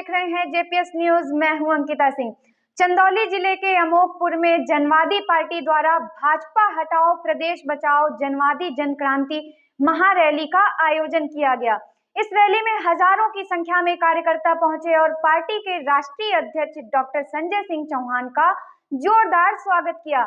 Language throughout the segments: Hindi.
देख रहे हैं जेपीएस न्यूज। मैं हूं अंकिता सिंह। चंदौली जिले के अमोकपुर में जनवादी पार्टी द्वारा भाजपा हटाओ प्रदेश बचाओ जनवादी जनक्रांति महारैली का आयोजन किया गया। इस रैली में हजारों की संख्या में कार्यकर्ता पहुंचे और पार्टी के राष्ट्रीय अध्यक्ष डॉक्टर संजय सिंह चौहान का जोरदार स्वागत किया।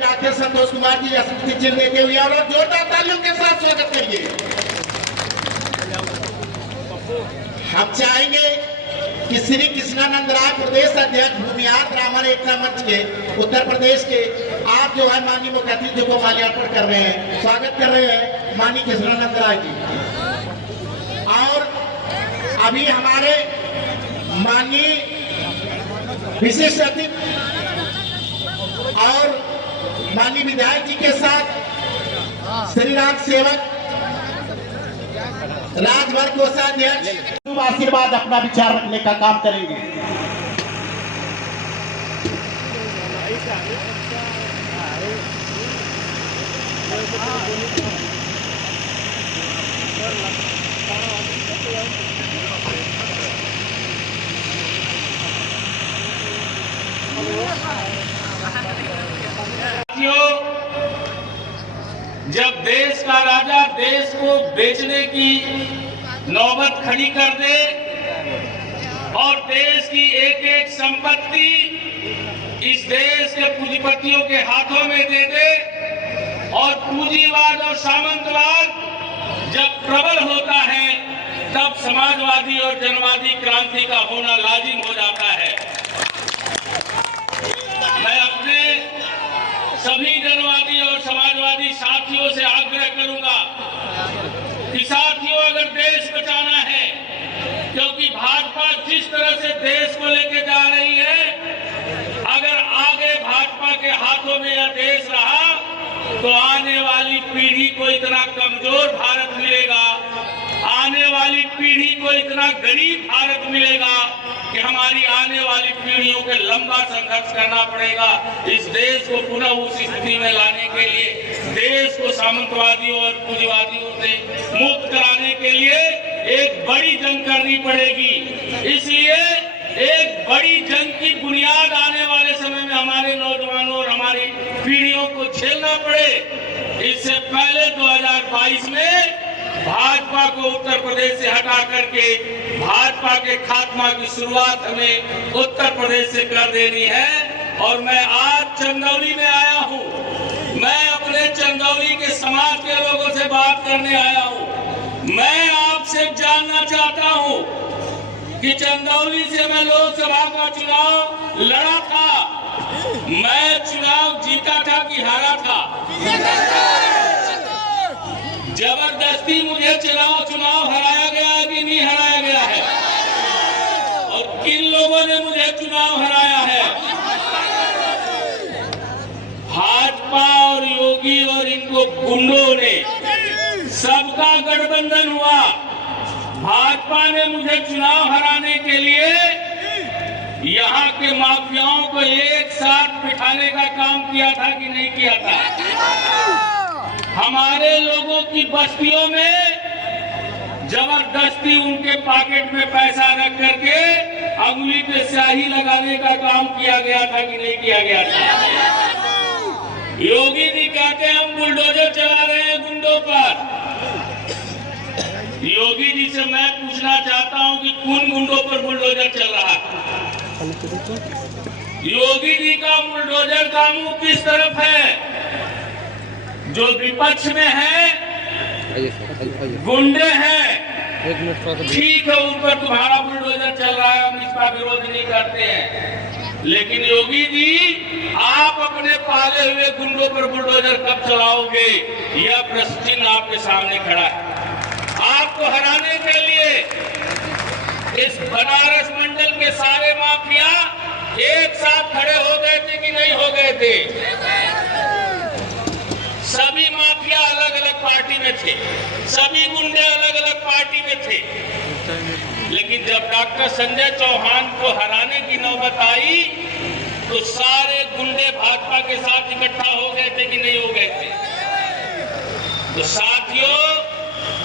डॉक्टर संतोष कुमार जी स्मृति चिन्ह देते हुए और जोरदार तालियों के साथ स्वागत करिए। हम चाहेंगे कि श्री कृष्णानंद राय प्रदेश अध्यक्ष भूमिहार ब्राह्मण एकता मंच के उत्तर प्रदेश के आप जो है माननीय मुख्य अतिथि को माल्यार्पण कर रहे हैं, स्वागत कर रहे हैं माननीय कृष्णानंद राय जी। और अभी हमारे माननीय विशिष्ट अतिथि और माननीय विधायक जी के साथ श्री राम सेवक राजभर कोषाध्यक्ष आशीर्वाद अपना विचार रखने का काम करेंगे। जब देश का राजा देश को बेचने की नौबत खड़ी कर दे और देश की एक एक संपत्ति इस देश के पूंजीपतियों के हाथों में दे दे और पूंजीवाद और सामंतवाद जब प्रबल होता है तब समाजवादी और जनवादी क्रांति का होना लाजिम हो जाता है। मैं अपने सभी जनवादी और समाजवादी साथियों से आग्रह करूंगा कि साथियों, अगर देश बचाना है, क्योंकि भाजपा जिस तरह से देश को लेके जा रही है, अगर आगे भाजपा के हाथों में यह देश रहा तो आने वाली पीढ़ी को इतना कमजोर भारत मिलेगा, आने वाली पीढ़ी को इतना गरीब भारत मिलेगा कि हमारी आने वाली पीढ़ियों के लंबा संघर्ष करना पड़ेगा। इस देश को पुनः उस स्थिति में लाने के लिए, देश को सामंतवादियों और पूंजीवादियों से मुक्त कराने के लिए एक बड़ी जंग करनी पड़ेगी। इसलिए एक बड़ी जंग की बुनियाद आने वाले समय में हमारे नौजवानों और हमारी पीढ़ियों को झेलना पड़े। इससे पहले 2022 में भाजपा को उत्तर प्रदेश से हटा करके भाजपा के खात्मा की शुरुआत हमें उत्तर प्रदेश से कर देनी है। और मैं आज चंदौली में आया हूँ, मैं अपने चंदौली के समाज के लोगों से बात करने आया हूँ। मैं आपसे जानना चाहता हूँ कि चंदौली से मैं लोकसभा का चुनाव लड़ा था, मैं चुनाव जीता था कि हारा था? जबरदस्ती मुझे चुनाव हराया गया है कि नहीं हराया गया है, और किन लोगों ने मुझे चुनाव हराया है? भाजपा और योगी और इनको गुंडों ने, सबका गठबंधन हुआ। भाजपा ने मुझे चुनाव हराने के लिए यहाँ के माफियाओं को एक साथ बिठाने का काम किया था कि नहीं किया था? हमारे लोगों की बस्तियों में जबरदस्ती उनके पॉकेट में पैसा रख करके अंगुली पे स्याही लगाने का काम किया गया था कि नहीं किया गया था? योगी जी कहते हैं हम बुलडोजर चला रहे हैं गुंडों पर। योगी जी से मैं पूछना चाहता हूं कि कौन गुंडों पर बुलडोजर चल रहा है? योगी जी का बुलडोजर का मुंह किस तरफ है? जो विपक्ष में है, गुंडे हैं, ठीक है, उन पर तुम्हारा बुलडोजर चल रहा है, हम इसका विरोध नहीं करते हैं। लेकिन योगी जी, आप अपने पाले हुए गुंडों पर बुलडोजर कब चलाओगे? यह प्रश्न चिन्ह आपके सामने खड़ा है। आपको हराने के लिए इस बनारस मंडल के सारे माफिया एक साथ खड़े हो गए थे कि नहीं हो गए थे? सभी माफिया अलग अलग पार्टी में थे, सभी गुंडे अलग अलग पार्टी में थे, लेकिन जब डॉक्टर संजय चौहान को हराने की नौबत आई तो सारे गुंडे भाजपा के साथ इकट्ठा हो गए थे कि नहीं हो गए थे? तो साथियों,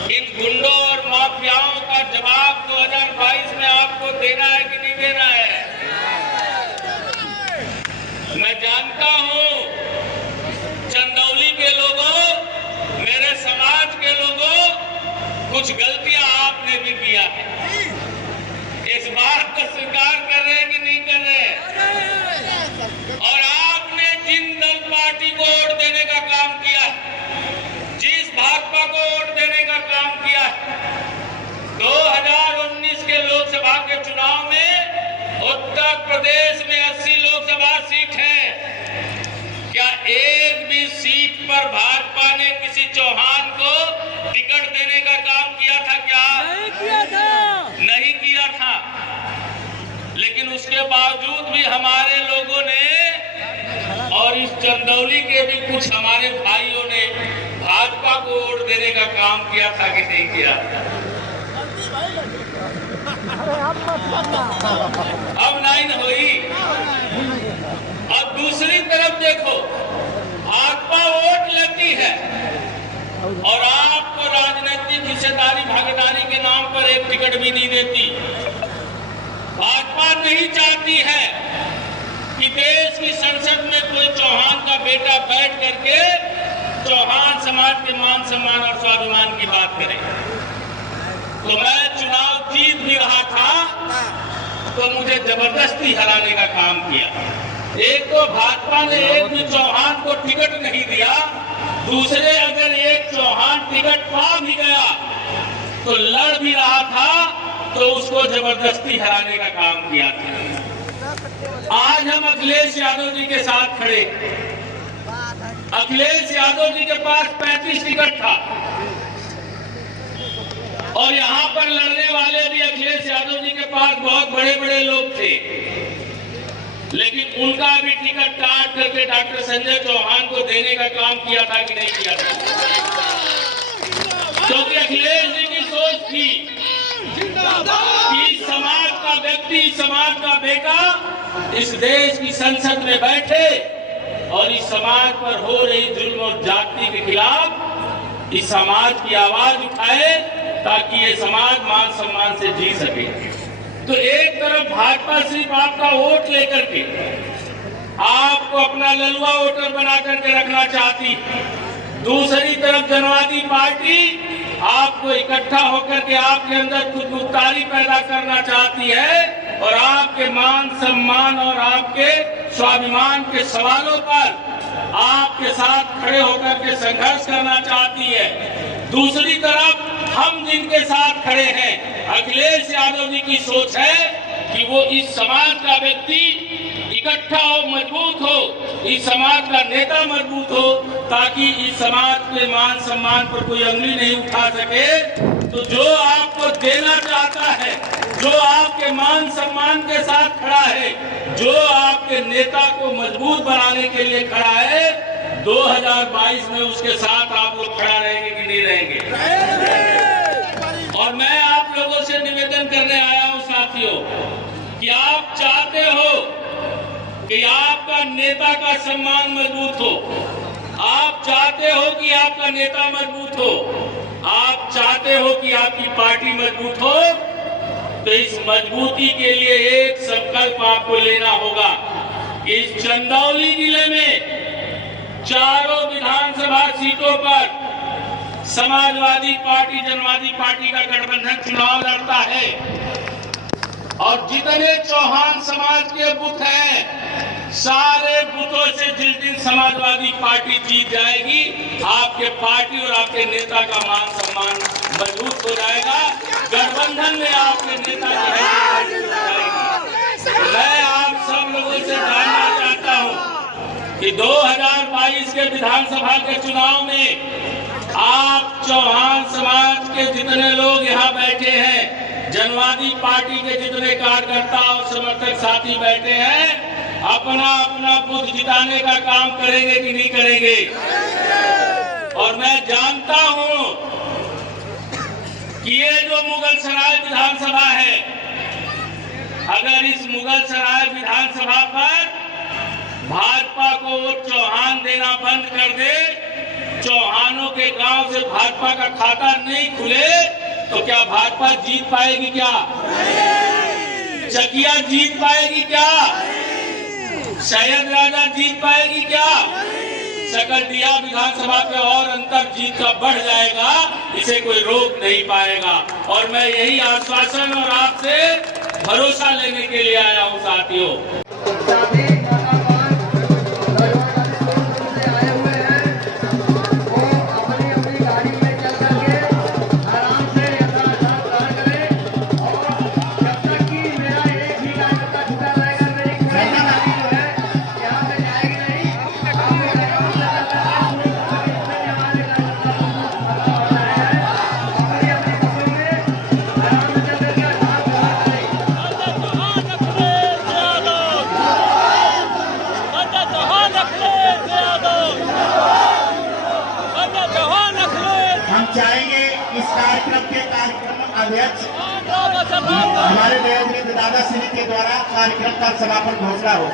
इन गुंडों और माफियाओं का जवाब 2022 में आपको देना है कि नहीं देना है? मैं जानता हूं चंदौली के लोगों, मेरे समाज के लोगों, कुछ गलतियां आपने भी किया है। इस बात को स्वीकार कर रहे हैं कि नहीं कर रहे? और आपने जिन दल पार्टी को वोट देने का काम किया, जिस भाजपा को वोट देने का काम किया, 2019 के लोकसभा के चुनाव में उत्तर प्रदेश में 80 लोकसभा सीट है। क्या एक भी सीट पर भाजपा ने किसी चौहान को टिकट देने का काम किया था? क्या नहीं किया था? नहीं किया था। लेकिन उसके बावजूद भी हमारे लोगों ने और इस चंदौली के भी कुछ हमारे भाइयों ने भाजपा को वोट देने का काम किया था कि नहीं किया? अब लाइन हुई। अब दूसरी तरफ देखो, भाजपा वोट लेती है और आपको राजनीतिक हिस्सेदारी भागीदारी के नाम पर एक टिकट भी नहीं देती। भाजपा नहीं चाहती है कि देश की संसद में कोई चौहान का बेटा बैठ करके चौहान समाज के मान सम्मान और स्वाभिमान की बात करे। तो मैं चुनाव जीत भी रहा था तो मुझे जबरदस्ती हराने का काम किया। एक तो भाजपा ने एक भी चौहान को टिकट नहीं दिया, दूसरे अगर एक चौहान टिकट पा भी गया तो लड़ भी रहा था तो उसको जबरदस्ती हराने का काम किया था। आज हम अखिलेश यादव जी के साथ खड़े। अखिलेश यादव जी के पास 35 टिकट था और यहाँ पर लड़ने वाले भी अखिलेश यादव जी के पास बहुत बड़े बड़े लोग थे, लेकिन उनका भी टिकट काट करके डॉक्टर संजय चौहान को देने का काम किया था कि नहीं किया था? क्योंकि अखिलेश जी की सोच थी कि समाज का व्यक्ति, समाज का बेटा इस देश की संसद में बैठे और इस समाज पर हो रही जुल्म और जाति के खिलाफ इस समाज की आवाज उठाए ताकि ये समाज मान सम्मान से जी सके। तो एक तरफ भाजपा सिर्फ आपका वोट लेकर के आपको अपना ललुआ वोटर बना करके रखना चाहती, दूसरी तरफ जनवादी पार्टी आपको इकट्ठा होकर के आपके अंदर खुदमुख्तारी पैदा करना चाहती है और आपके मान सम्मान और आपके स्वाभिमान के सवालों पर आपके साथ खड़े होकर के संघर्ष करना चाहती है। दूसरी तरफ हम जिनके साथ खड़े हैं, अखिलेश यादव जी की सोच है कि वो इस समाज का व्यक्ति इकट्ठा हो, मजबूत हो, इस समाज का नेता मजबूत हो, ताकि इस समाज के मान सम्मान पर कोई उंगली नहीं उठा सके। तो जो आपको देना चाहता है, जो आपके मान सम्मान के साथ खड़ा है, जो आपके नेता को मजबूत बनाने के लिए खड़ा है, 2022 में उसके साथ आप लोग खड़ा रहेंगे कि नहीं रहेंगे? और मैं आप लोगों से निवेदन करने आया हूं साथियों कि आप चाहते हो कि आपका नेता का सम्मान मजबूत हो, आप चाहते हो कि आपका नेता मजबूत हो, आप चाहते हो कि आपकी पार्टी मजबूत हो, तो इस मजबूती के लिए एक संकल्प आपको लेना होगा। इस चंदौली जिले में चारों विधानसभा सीटों पर समाजवादी पार्टी, जनवादी पार्टी का गठबंधन चुनाव लड़ता है और जितने चौहान समाज के बूथ हैं, सारे बूथों से जिस दिन समाजवादी पार्टी जीत जाएगी, आपके पार्टी और आपके नेता का मान सम्मान मजबूत हो जाएगा। गठबंधन में आपके नेता की हैसियत मजबूत हो जाएगी। मैं आप सब लोगों से जानना चाहता हूं कि 2022 के विधानसभा के चुनाव में आप चौहान समाज के जितने लोग यहाँ बैठे हैं, जनवादी पार्टी के जितने कार्यकर्ता और समर्थक साथी बैठे हैं, अपना अपना बूथ जिताने का काम करेंगे कि नहीं करेंगे? और मैं जानता हूं कि ये जो मुगलसराय विधानसभा है, अगर इस मुगलसराय विधानसभा पर भाजपा को वोट चौहान देना बंद कर दे, चौहानों के गांव से भाजपा का खाता नहीं खुले, तो क्या भाजपा जीत पाएगी? क्या चकिया जीत पाएगी? क्या सैयद राजा जीत पाएगी? क्या सकलडिया विधानसभा पे और अंतर जीत का बढ़ जाएगा, इसे कोई रोक नहीं पाएगा। और मैं यही आश्वासन और आपसे भरोसा लेने के लिए आया हूं साथियों। चाहेंगे इस कार्यक्रम के कार्यक्रम अध्यक्ष हमारे देववृंद दादा श्री के द्वारा कार्यक्रम का समापन घोषणा हो।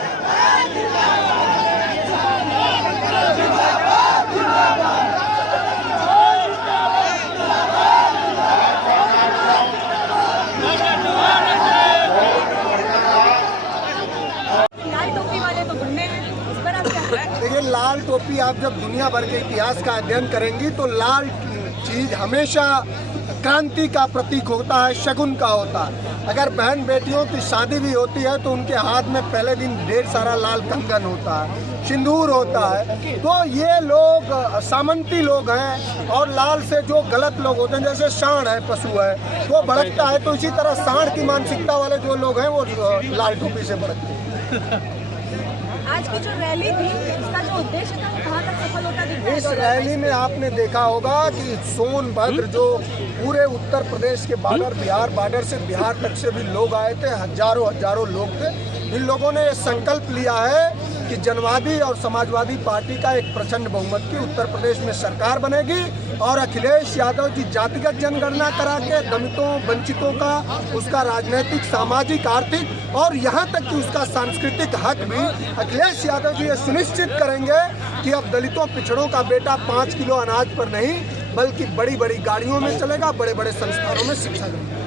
देखिए, लाल टोपी आप जब दुनिया भर के इतिहास का अध्ययन करेंगी तो लाल चीज हमेशा क्रांति का प्रतीक होता है, शगुन का होता है। अगर बहन बेटियों की शादी भी होती है तो उनके हाथ में पहले दिन ढेर सारा लाल कंगन होता है, सिंदूर होता है। तो ये लोग सामंती लोग हैं और लाल से जो गलत लोग होते हैं, जैसे सांड है, पशु है, वो भड़कता है, तो इसी तरह सांड की मानसिकता वाले जो लोग हैं वो लाल टोपी से भड़कते हैं। आज की जो रैली थी, इसका जो उद्देश्य था वो कहाँ तक सफल होता दिखता है? इस रैली में आपने देखा होगा कि सोनभद्र जो पूरे उत्तर प्रदेश के बॉर्डर, बिहार बॉर्डर से बिहार तक से भी लोग आए थे, हजारों लोग थे। इन लोगों ने ये संकल्प लिया है कि जनवादी और समाजवादी पार्टी का एक प्रचंड बहुमत की उत्तर प्रदेश में सरकार बनेगी और अखिलेश यादव जी जातिगत जनगणना करा के दलितों, वंचितों का, उसका राजनीतिक, सामाजिक, आर्थिक और यहाँ तक कि उसका सांस्कृतिक हक भी अखिलेश यादव जी ये सुनिश्चित करेंगे कि अब दलितों, पिछड़ों का बेटा 5 किलो अनाज पर नहीं बल्कि बड़ी बड़ी गाड़ियों में चलेगा, बड़े बड़े संस्थानों में शिक्षा देगा।